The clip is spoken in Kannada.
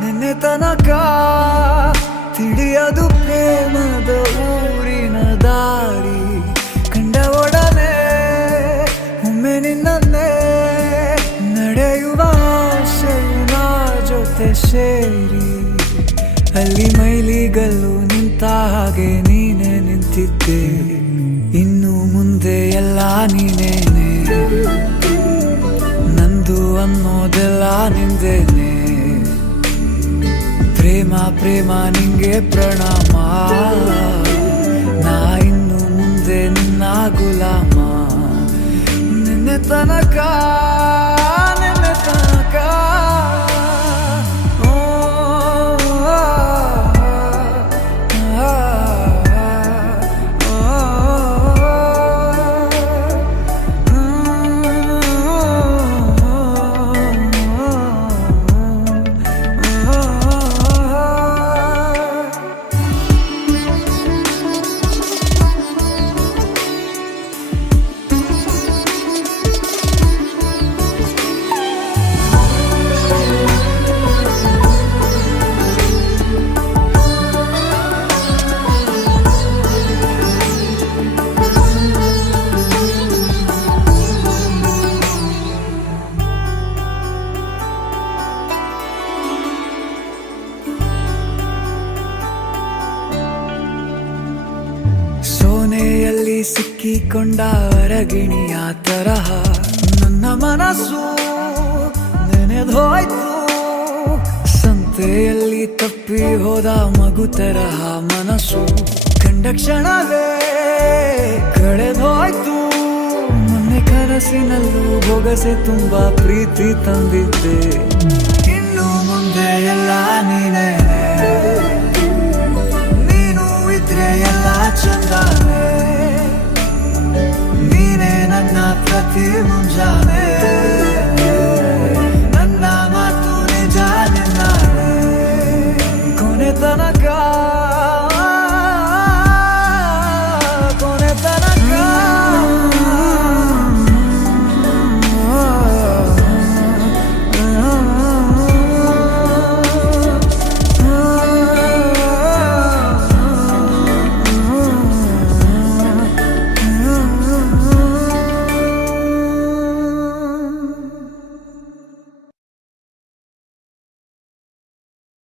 ನಿನ್ನೆ ತನಕ ತಿಳಿಯದು ಪ್ರೇಮದ ಊರಿನ ದಾರಿ. ಕಂಡ ಒಡನೆ ಒಮ್ಮೆ ನಿನ್ನೇ ನಡೆಯುವ ಆಸೆಯ ಜೊತೆ ಸೇರಿ, ಅಲ್ಲಿ ಮೈಲಿಗಲ್ಲು ನಿಂತ ಹಾಗೆ ನೀನೆ ನಿಂತಿದ್ದೆ. ಇನ್ನು ಮುಂದೆ ಎಲ್ಲ ನೀನೇನೆ, ನಂದು ಅನ್ನೋದೆಲ್ಲ ನಿಂದೇನೆ. ಪ್ರೇಮ ಪ್ರೇಮ ನಿಂಗೆ ಪ್ರಣಾಮ, ನಾ ಇನ್ನು ಮುಂದೆ ನಿನ್ನ ಗುಲಾಮ. ನಿನ್ನೆ ತನಕ ಸೋನೆಯಲ್ಲಿ ಸಿಕ್ಕಿಕೊಂಡ ಅರಗಿಣಿಯ ತರಹ ನನ್ನ ಮನಸ್ಸು ನೆನೆದೋಯ್ತು. ಸಂತೆಯಲ್ಲಿ ತಪ್ಪಿ ಹೋದ ಮಗು ತರಹ ಮನಸ್ಸು ಕಂಡ ಕ್ಷಣವೇ ಕಳೆದೋಯ್ತು. ಮೊನ್ನೆ ಕನಸಿನಲ್ಲೂ ಬೊಗಸೆ ತುಂಬಾ ಪ್ರೀತಿ ತಂದಿದ್ದೆ. ಇನ್ನು ಮುಂದೆ ಎಲ್ಲ ನೀನೇ, ನೀನು ಇದ್ರೆ ಎಲ್ಲ ಚಂದಾನೆ. ನೀನೇ ನನ್ನ ಪ್ರತಿ ಮುಂಜಾನೆ.